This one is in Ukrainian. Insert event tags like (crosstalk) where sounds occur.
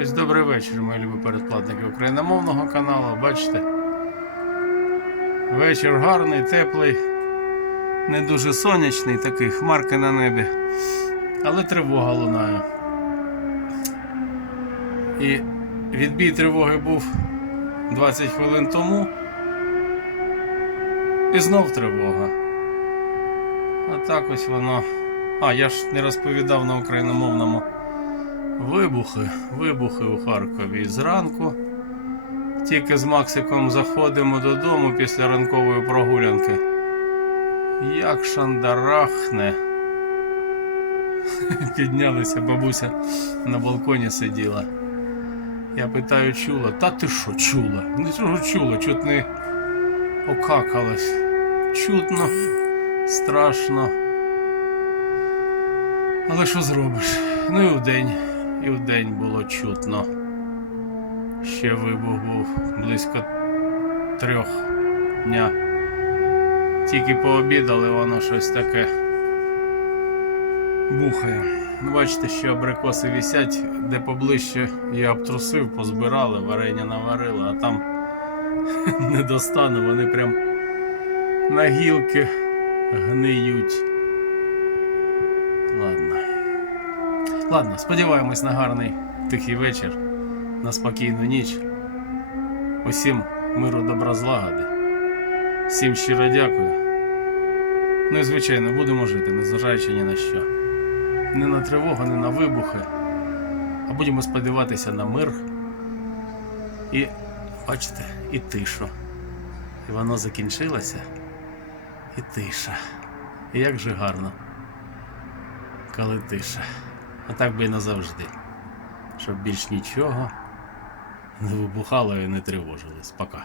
Ось добрий вечір, мої любі передплатники україномовного каналу. Бачите? Вечір гарний, теплий, не дуже сонячний, такий хмарки на небі, але тривога лунає. І відбій тривоги був 20 хвилин тому. І знов тривога. А так ось воно. А, я ж не розповідав на україномовному. Вибухи, вибухи у Харкові. Зранку тільки з Максиком заходимо додому після ранкової прогулянки. Як шандарахне. (laughs) Піднялися, бабуся на балконі сиділа. Я питаю, чула? Та ти що чула? Не чого чула, чуть не окакалась. Чутно, страшно. Але що зробиш? Ну і вдень, і вдень було чутно. Ще вибух був близько трьох дня. Тільки пообідали, воно щось таке бухає. Бачите, що абрикоси висять, де поближче я обтрусив, позбирали, варення наварили, а там (laughs) не достану, вони прям на гілки гниють. Ладно. Ладно, сподіваємось на гарний тихий вечір, на спокійну ніч. Усім миру добра злагоди. Всім щиро дякую. Ну і звичайно, будемо жити, незважаючи ні на що. Не на тривогу, не на вибухи. А будемо сподіватися на мир. І, бачите, і тишу. І воно закінчилося. І тиша. І як же гарно коли тиша. А так би і назавжди. Щоб більш нічого не вибухало і не тривожилось. Пока.